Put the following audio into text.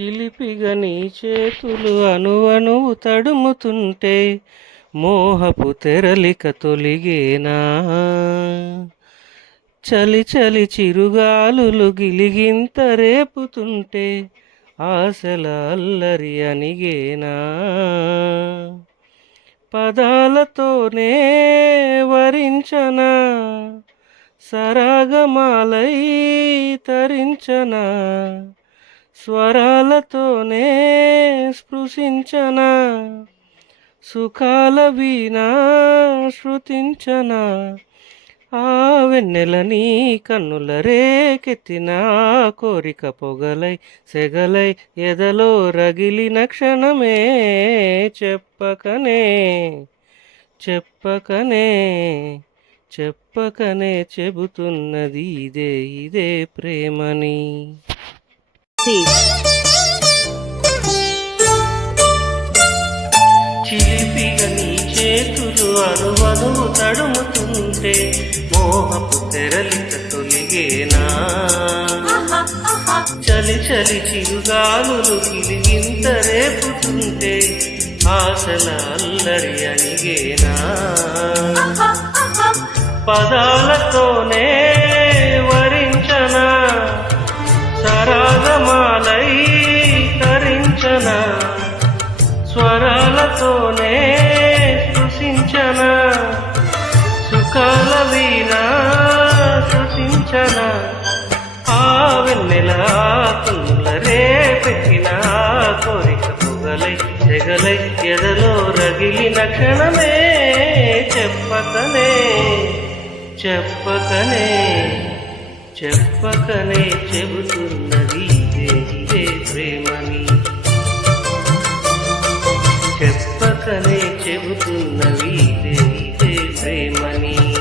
చిలిపిగా నీ చేతులు అణువణువు తడుముతుంటే మోహపు తెరలిక తొలిగేనా. చలి చలి చిరుగాలులు గిలిగింత రేపుతుంటే ఆశల అల్లరి అనిగేనా. పదాలతోనే వరించనా సరాగమాలై తరించనా. స్వరాలతోనే స్పృశించనా సుఖాల వీణా శృతించనా. ఆ వెన్నెల నీ కన్నుల రేకెత్తిన కోరిక పొగలై సెగలై ఎదలో రగిలిన క్షణమే చెప్పకనే చెప్పకనే చెప్పకనే చెబుతున్నది ఇదే ఇదే ప్రేమని. చిలిపిగా నీ చేతులు అణువణువు తడుముతుంటే మోహపు తెరలిక తొలిగేనా. చలి చలి చిరుగాలులు గిలిగింత రేపుతుంటే ఆశల అల్లరి అనిగేనా. పదాలతోనే వరించనా సరాగమాలై తరించనా. స్వరాలతోనే స్పృశించనా సుఖాల వీణా శృతించనా. ఆ వెన్నెల కన్నుల రేపెట్టిన కోరిక పొగలై సెగలై ఎదలో రగిలిన క్షణమే చెప్పకనే చెప్పకనే చెప్పకనే చెబుతున్నది ఇదే ఇదే ప్రేమని. చెప్పకనే చెబుతున్నవి ఇదే ఇదే ప్రేమని.